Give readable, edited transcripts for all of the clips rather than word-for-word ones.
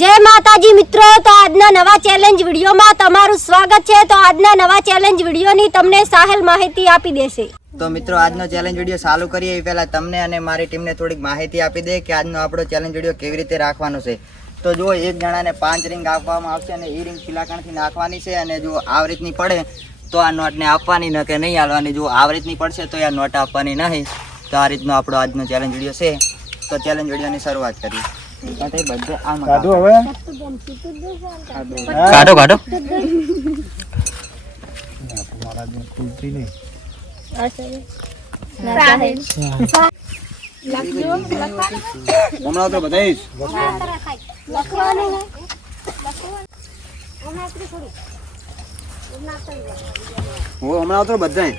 जय माताजी मित्रों, तो આજના નવા ચેલેન્જ વિડિયોમાં તમારું સ્વાગત છે। તો આજના નવા ચેલેન્જ વિડિયોની તમને સાહેલ માહિતી આપી દેશે। તો મિત્રો આજનો ચેલેન્જ વિડિયો ચાલુ કરીએ એ પહેલા તમને અને મારી ટીમને થોડીક માહિતી આપી દે કે આજનો આપણો ચેલેન્જ વિડિયો કેવી રીતે રાખવાનો છે। તો જો એક જણાને 5 રિંગ આપવામાં આવશે અને એ રિંગ શિલાકણથી નાખવાની છે અને જો આ રીતની પડે તો આ નોટને આપવાની ન કે નહીં આલવાની। જો આ રીતની પડશે તો આ નોટ આપવાની નહીં। તો આ રીતનો આપણો આજનો ચેલેન્જ વિડિયો છે। તો ચેલેન્જ વિડિયોની શરૂઆત કરીએ। કાઢો હવે કાઢો કાઢો હમણાં તો બધાઈ હમણાં તો બધાઈ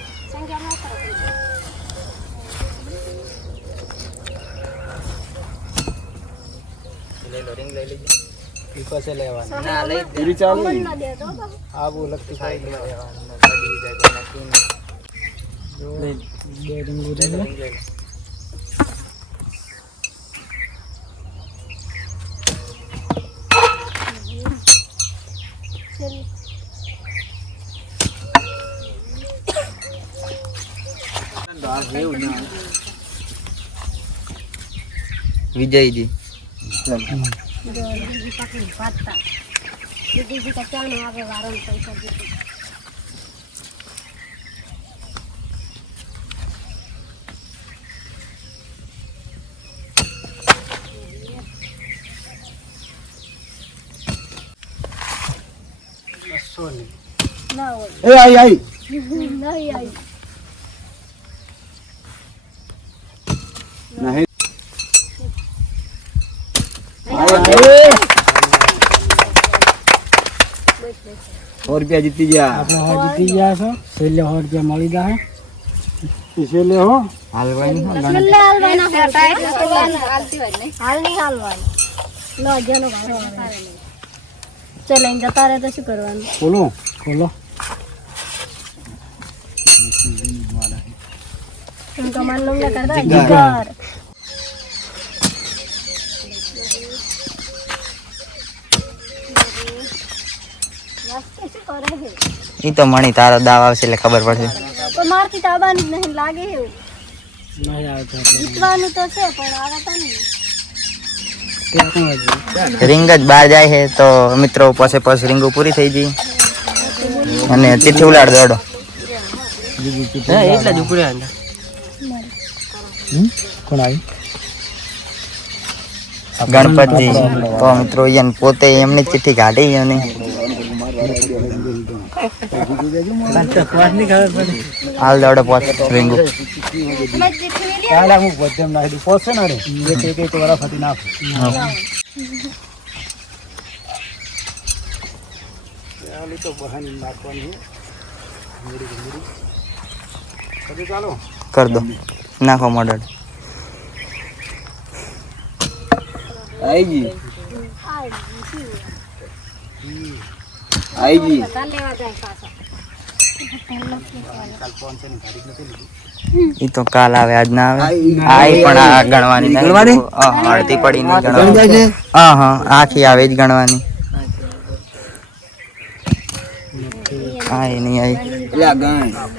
रिंग ले लीजिए ऊपर से लेवाना ना ले तेरी चालू आ वो लगती है लेवाना बड़ी जगह ना क्यों जो दे रिंग ले ले विजय जी आई आई नहीं आई नहीं 100 रुपया जीती गया આપણે જીતી ગયા છો છેલ્લે 100 રૂપિયા મળી જાય છેલ્લે હો હાલવાની છેલ્લે હાલવાના હાલતી હોય ને હાલ નહીં હાલવાની લો જેનો ભારો આવે ચલે જતા રહે તો શું કરવાનું ખોલો ખોલો तुम कमान लोग ना करता जिगर ई तो मणि तारो दाव आवशे એટલે ખબર પડશે તો મારથી તાબાની નહીં લાગે એવું નહીં આવતો જીતવાનું તો છે પણ આવતા નહીં रिंग જ બહાર જાય છે તો મિત્રો પાસે પાસે रिंग પૂરી થઈ ગઈ અને ચિઠ્ઠી ઉલાડ દોડો હે એટલા જ ઉપડે આંડા કોણ આવી ગણપતજી તો મિત્રો યન પોતે એમની ચિઠ્ઠી કાઢી અને હાલ દોડો પોચ રીંગુ કાલા હું બધમ નાખી પોસે ના રે એક એક વાળા ફટી નાખ આલી તો બહાને નાખવાની કદી ચાલો कर दो नाखो मॉडल आई जी आई जी ई तो काल आवे आज ना आवे आई पण आ गणवानी गणवानी हळती पड़ी नहीं गणवानी हां हां आखी आवे ज गणवानी आई नहीं आई एला गण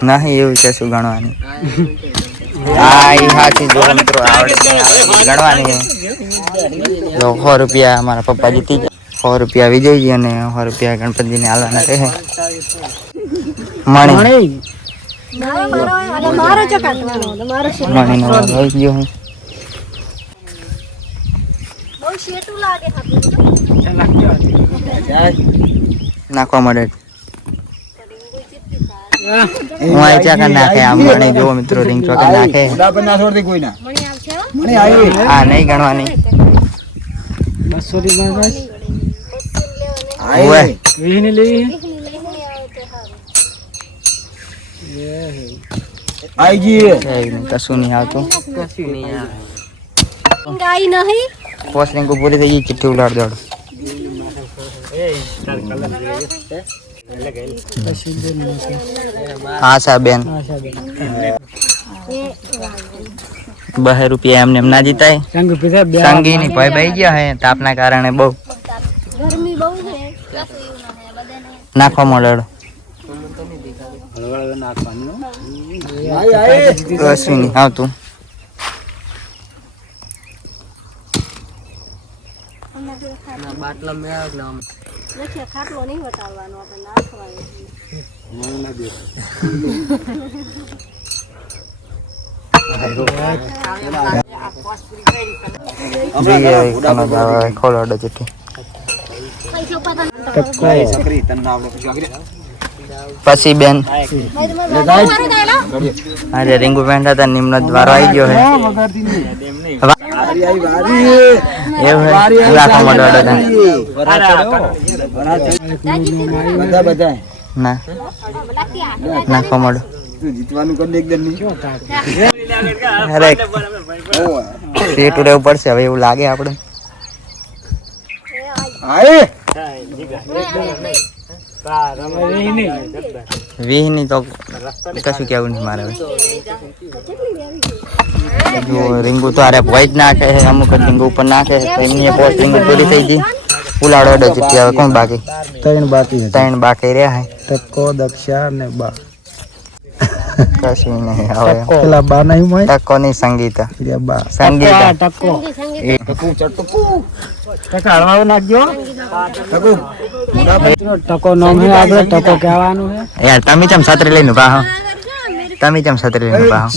नहीं એવું છે શું ગણવાની आई हाथी जो मित्रों आवड़े गणवानी है जो 100 रुपया हमारा पप्पा जीती 100 रुपया विजय जी ने 100 रुपया गणपति जी ने आलवाना रहे मणि मारो जो काटવાનો મારો મણિ નો હોય ગયો હું બહુ શેટું લાગે હતું નાખવા મળે હું क्या करना है आम मणि जो मित्रों रिंग चौके नाखे उड़ा पर ना छोड़ दे कोई ना मणि आवछे मणि आई हां नहीं गणवानी 200 दी बस आई एही ने लेवी ये आई जी कશું नहीं આવતો કશું नहीं આવે ગાઈ નહીં પોસ્ટિંગ को पूरी થઈ चिट्ठी उलाड़ दो ए तार कलर आशा बेन 2 रुपया एमने ना जीता है संगी नहीं भाई भाई गया है तापना कारण बहु ગરમી બહુ છે. નાખવા મળે કશું નહીં આવતું. લખીએ ખાટલો નહીં વટાડવાનો આપણે નાખવાનો. ખોલો ચિઠ્ઠી પછી બેન અરે રીંગુ પેન્ટ હતા નિમ્ન દ્વારો આવી ગયો હે એવું રાખો મોટો ના નાખો મોડો અરે સીટ રહેવું પડશે હવે એવું લાગે આપણે વીહ ની તો કશું કેવું નહીં મારે જો રીંગુ તો અરે ભોય જ નાખે છે અમુક જ રીંગુ ઉપર નાખે એમની પોસ્ટ રીંગુ પૂરી થઈ ગઈ ઉલાડો અડો ચૂકી હવે કોણ બાકી ત્રણ બાકી રહ્યા હે તકો દક્ષા ને બા કશું નહીં હવે પેલા બા નહીં હોય ટકો નહીં સંગીતા બા સંગીતા ટકો ટકા હળવાળું નાખજો ટકો નામ હે આપણે ટકો કહેવાનું હે યાર તમે ચમ છત્રી લઈને પાહો તમે ચમ છત્રી લઈને પાહો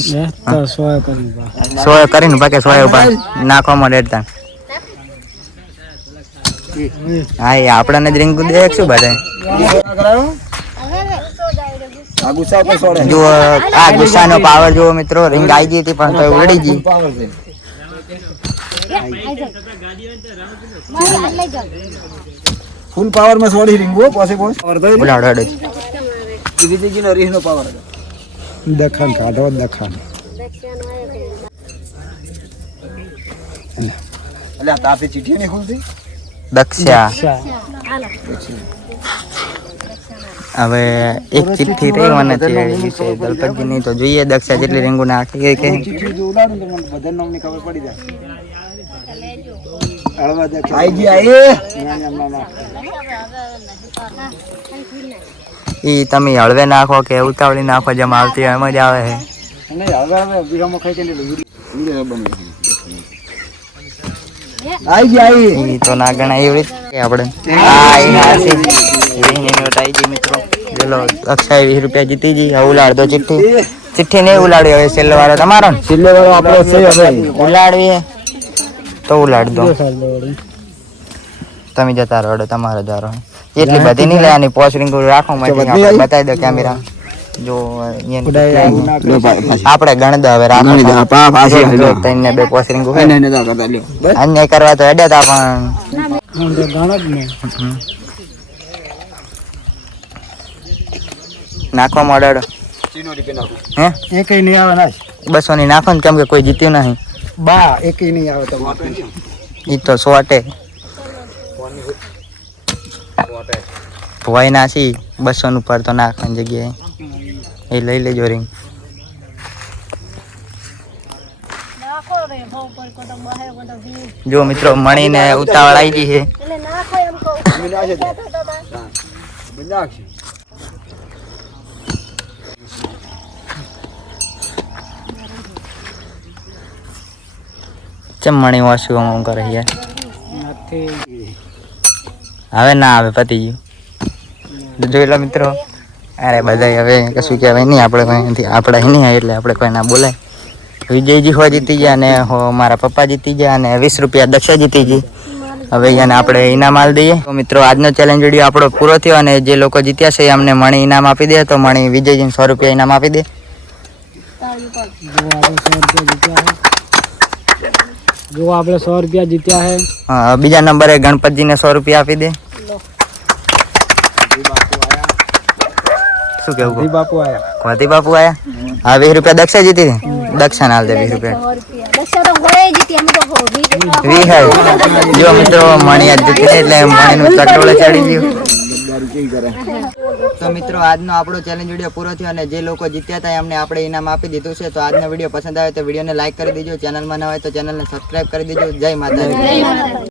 તો સોય કરી બા સોય કરીને પાકે સોય ઉપર નાખવા મળે તા હા એ આપણને જ રીંગુ દેખ શું બધા જો આ ગુસ્સાનો પાવર જુઓ મિત્રો રીંગ આવી ગઈ હતી પણ તો ઉડી ગઈ ફૂલ પાવર માં સોડી રીંગો પોસિબલ પાવર તો ઉલાડો અડો સીધી નો રીહ નો પાવર દખન કાઢો દખન એટલે આ તાપી ચીઠી નહીં ખુલતી દક્ષા હવે એક ચિઠ્ઠી રહી મને તે વિશે દલપતજી ની તો જોઈએ દક્ષા જેટલી રીંગુ નાખી ગઈ કે ચીઠી જો ઉલાડું તો મને બધા નામ ની ખબર પડી જાય હળવા દક્ષા આઈ ગઈ ઈ તમે હળવે નાખો કે ઉતાવળી નાખો જેમ આવતી હોય એમ જ આવે છે નહીં હવે બીજામાં ખાઈ કે વિડિયો બને આઈ ઈ તો ના ગણાય એવી રીતે આપણે આ ઈ હાસી વીની નોટ આવી ગઈ મિત્રો ચલો અક્ષય 20 રૂપિયા જીતી ગઈ હવે ઉલાડ દો ચિઠ્ઠી નહીં ઉલાડી હવે છેલ્લો વાળો તમારો છેલ્લે વાળો આપણો છે હવે ઉલાડવી હે તો ઉલાડ દો તમે જતા રહો તમારો જારો એટલી બધી નહીં લેવાની પોચ રીંગુ રાખો બતાવી દો કેમેરા જો આપણે ગણ દો હવે રાખો તઈને બે પોચ રીંગુ અન્ય કરવા તો હેડે તા પણ નાખવા મળે હે એક નહીં આવે ના 200 ની નાખો ને કેમ કે કોઈ જીત્યું નહીં બા એક નહીં આવે તો ઈ તો સોટે ભવાઈ નાસી 200 નું પર તો નાખવાની જગ્યાએ એ લઈ લેજો રીંગ જો મિત્રો મણીને ઉતાવળ આવી ગઈ છે ચમ મણી વાસુ આમ કરે યાર હવે ના આવે પતી ગયું જોઈ લો મિત્રો અરે બધા હવે કશું કહેવાય નહીં આપણે કઈ આપણે નહીં એટલે આપણે કોઈ ના બોલાય વિજયજી હો જીતી ગયા અને મારા પપ્પા જીતી ગયા અને 20 રૂપિયા દક્ષા જીતી ગઈ હવે એને આપણે ઇનામ આલ દઈએ તો મિત્રો આજનો ચેલેન્જ વિડીયો આપણો પૂરો થયો અને જે લોકો જીત્યા છે એમને મણી ઇનામ આપી દે તો મણી વિજયજીને 100 રૂપિયા ઇનામ આપી દે જો આપણે 100 રૂપિયા જીત્યા હે હા બીજા નંબરે ગણપતજીને 100 રૂપિયા આપી દે શું કેવું દી બાપુ આયા વાતી બાપુ આયા હા 20 રૂપિયા દક્ષા જીતી દક્ષા ના દે 20 રૂપિયા જો મિત્રો મણી આજ જીતી એટલે મણીનું ચટોળે ચડી ગયું તો મિત્રો આજનો આપણો ચેલેન્જ વિડીયો પૂરો થયો અને જે લોકો જીત્યા હતા એમને આપણે ઇનામ આપી દીધું છે તો આજનો વિડીયો પસંદ આવે તો વિડીયોને લાઈક કરી દેજો ચેનલમાં ન હોય તો ચેનલને સબસ્ક્રાઇબ કરી દેજો જય માતાજી